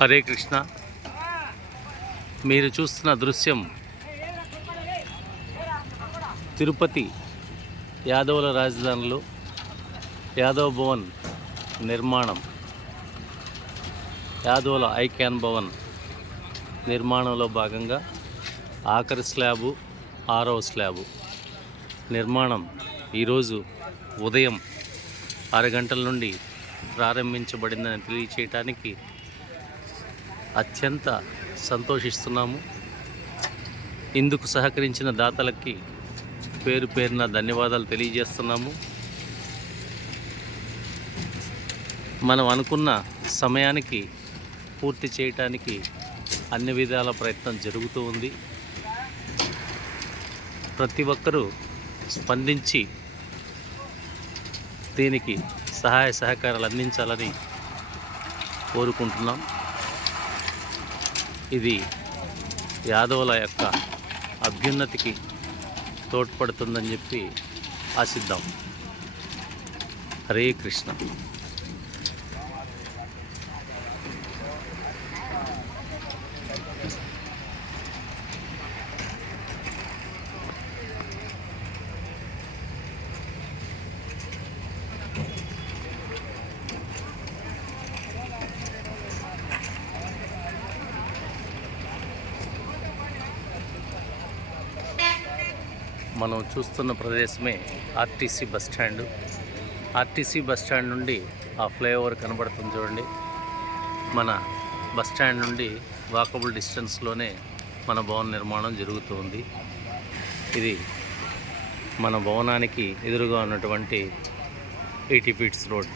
హరే కృష్ణ. మీరు చూస్తున్న దృశ్యం తిరుపతి యాదవుల రాజధానిలో యాదవ్ భవన్ నిర్మాణం, యాదవుల ఐక్యాన్ భవన్ నిర్మాణంలో భాగంగా ఆఖరి స్లాబు, 6వ స్లాబు నిర్మాణం ఈరోజు ఉదయం 6 గంటల నుండి ప్రారంభించబడిందని తెలియచేయటానికి అత్యంత సంతోషిస్తున్నాము. ఇందుకు సహకరించిన దాతలకి పేరు పేరున ధన్యవాదాలు తెలియజేస్తున్నాము. మనం అనుకున్న సమయానికి పూర్తి చేయటానికి అన్ని విధాల ప్రయత్నం జరుగుతూ ఉంది. ప్రతి ఒక్కరూ స్పందించి దీనికి సహాయ సహకారాలు అందించాలని కోరుకుంటున్నాం. ఇది యాదవుల యొక్క అభ్యున్నతికి తోడ్పడుతుందని చెప్పి ఆశిద్దాం. హరే కృష్ణ. మనం చూస్తున్న ప్రదేశమే ఆర్టీసీ బస్టాండు. ఆర్టీసీ బస్టాండ్ నుండి ఆ ఫ్లైఓవర్ కనబడుతుంది చూడండి. మన బస్టాండ్ నుండి వాకబుల్ డిస్టెన్స్లోనే మన భవన నిర్మాణం జరుగుతుంది. ఇది మన భవనానికి ఎదురుగా ఉన్నటువంటి 80 ఫీట్స్ రోడ్.